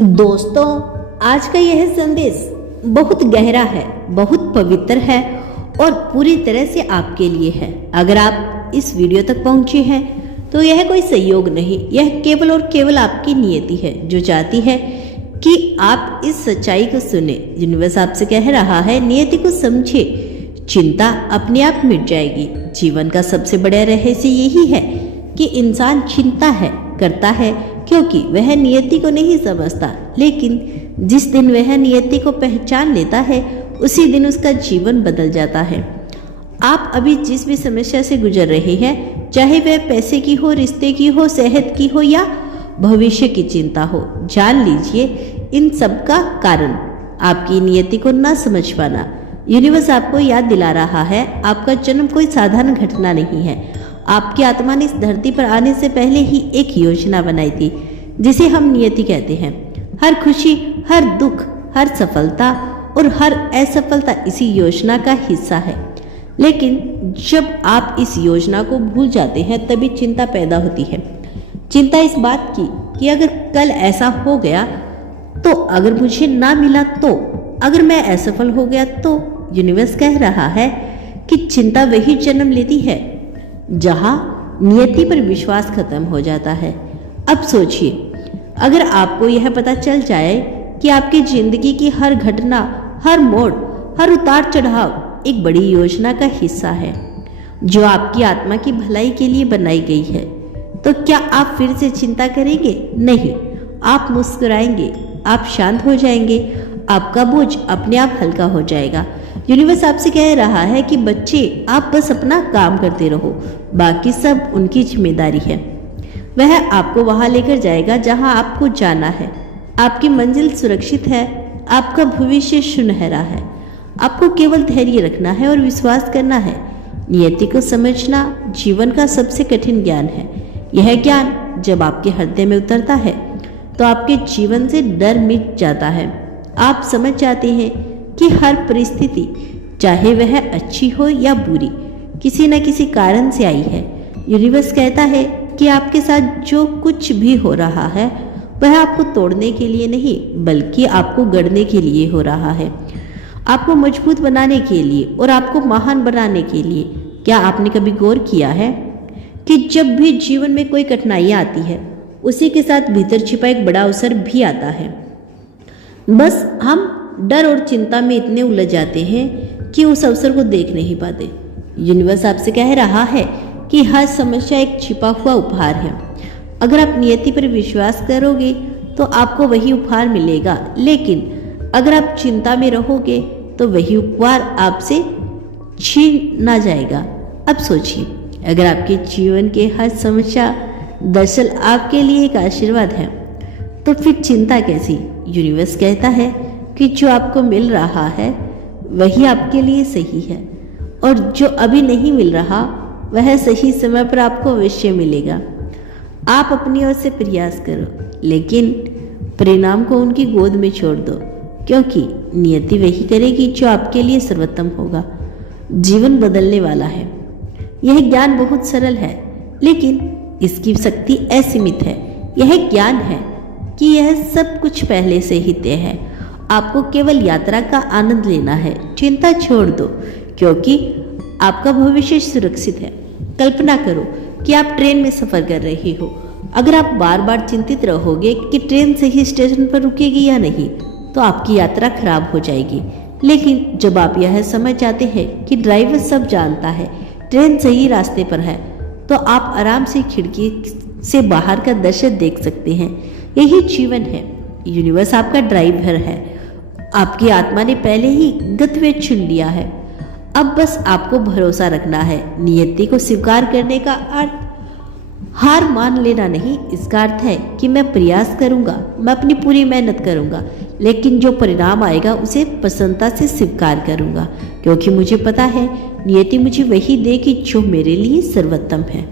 दोस्तों, आज का यह संदेश बहुत गहरा है, बहुत पवित्र है और पूरी तरह से आपके लिए है। अगर आप इस वीडियो तक पहुंचे हैं तो यह कोई संयोग नहीं, यह केवल और केवल आपकी नियति है जो चाहती है कि आप इस सच्चाई को सुने। यूनिवर्स आपसे कह रहा है, नियति को समझे, चिंता अपने आप मिट जाएगी। जीवन का सबसे बड़ा रहस्य यही है कि इंसान चिंता करता है क्योंकि वह नियति को नहीं समझता, लेकिन जिस दिन वह नियति को पहचान लेता है उसी दिन उसका जीवन बदल जाता है। आप अभी जिस भी समस्या से गुजर रहे हैं, चाहे वह पैसे की हो, रिश्ते की हो, सेहत की हो या भविष्य की चिंता हो, जान लीजिए इन सब का कारण आपकी नियति को न समझ पाना। यूनिवर्स आपको याद दिला रहा है, आपका जन्म कोई साधारण घटना नहीं है। आपकी आत्मा ने इस धरती पर आने से पहले ही एक योजना बनाई थी जिसे हम नियति कहते हैं। हर खुशी, हर दुख, हर सफलता और हर असफलता इसी योजना का हिस्सा है। लेकिन जब आप इस योजना को भूल जाते हैं तभी चिंता पैदा होती है। चिंता इस बात की कि अगर कल ऐसा हो गया तो, अगर मुझे ना मिला तो, अगर मैं असफल हो गया तो। यूनिवर्स कह रहा है कि चिंता वही जन्म लेती है जहां नियति पर विश्वास खत्म हो जाता है। अब सोचिए, अगर आपको यह पता चल जाए कि आपकी जिंदगी की हर घटना, हर मोड़, हर उतार चढ़ाव एक बड़ी योजना का हिस्सा है जो आपकी आत्मा की भलाई के लिए बनाई गई है, तो क्या आप फिर से चिंता करेंगे? नहीं, आप मुस्कुराएंगे, आप शांत हो जाएंगे, आपका बोझ अपने आप हल्का हो जाएगा। यूनिवर्स आपसे कह रहा है कि बच्चे, आप बस अपना काम करते रहो, बाकी सब उनकी जिम्मेदारी है। वह आपको वहां लेकर जाएगा जहां आपको जाना है। आपकी मंजिल सुरक्षित है, आपका भविष्य सुनहरा है। आपको केवल धैर्य रखना है और विश्वास करना है। नियति को समझना जीवन का सबसे कठिन ज्ञान है। यह ज्ञान जब आपके हृदय में उतरता है तो आपके जीवन से डर मिट जाता है। आप समझ जाते हैं कि हर परिस्थिति, चाहे वह अच्छी हो या बुरी, किसी न किसी कारण से आई है। यूनिवर्स कहता है कि आपके साथ जो कुछ भी हो रहा है वह आपको तोड़ने के लिए नहीं, बल्कि आपको गढ़ने के लिए हो रहा है, आपको मजबूत बनाने के लिए और आपको महान बनाने के लिए। क्या आपने कभी गौर किया है कि जब भी जीवन में कोई कठिनाइयाँ आती है उसी के साथ भीतर छिपा एक बड़ा अवसर भी आता है। बस हम डर और चिंता में इतने उलझ जाते हैं कि उस अवसर को देख नहीं पाते। यूनिवर्स आपसे कह रहा है कि हर समस्या एक छिपा हुआ उपहार है। अगर आप नियति पर विश्वास करोगे तो आपको वही उपहार मिलेगा, लेकिन अगर आप चिंता में रहोगे तो वही उपहार आपसे छीन ना जाएगा। अब सोचिए, अगर आपके जीवन के हर समस्या दरअसल आपके लिए एक आशीर्वाद है तो फिर चिंता कैसी? यूनिवर्स कहता है कि जो आपको मिल रहा है वही आपके लिए सही है और जो अभी नहीं मिल रहा वह सही समय पर आपको अवश्य मिलेगा। आप अपनी ओर से प्रयास करो, लेकिन परिणाम को उनकी गोद में छोड़ दो, क्योंकि नियति वही करेगी जो आपके लिए सर्वोत्तम होगा। जीवन बदलने वाला है। यह ज्ञान बहुत सरल है, लेकिन इसकी शक्ति असीमित है। यह ज्ञान है कि यह सब कुछ पहले से ही तय है। आपको केवल यात्रा का आनंद लेना है। चिंता छोड़ दो, क्योंकि आपका भविष्य सुरक्षित है। कल्पना करो कि आप ट्रेन में सफर कर रहे हो। अगर आप बार बार चिंतित रहोगे कि ट्रेन सही स्टेशन पर रुकेगी या नहीं, तो आपकी यात्रा खराब हो जाएगी। लेकिन जब आप यह समझ जाते हैं कि ड्राइवर सब जानता है, ट्रेन सही रास्ते पर है, तो आप आराम से खिड़की से बाहर का दृश्य देख सकते हैं। यही जीवन है। यूनिवर्स आपका ड्राइवर है। आपकी आत्मा ने पहले ही गंतव्य चुन लिया है। अब बस आपको भरोसा रखना है। नियति को स्वीकार करने का अर्थ हार मान लेना नहीं, इसका अर्थ है कि मैं प्रयास करूंगा, मैं अपनी पूरी मेहनत करूंगा, लेकिन जो परिणाम आएगा उसे प्रसन्नता से स्वीकार करूंगा, क्योंकि मुझे पता है नियति मुझे वही देगी जो मेरे लिए सर्वोत्तम है।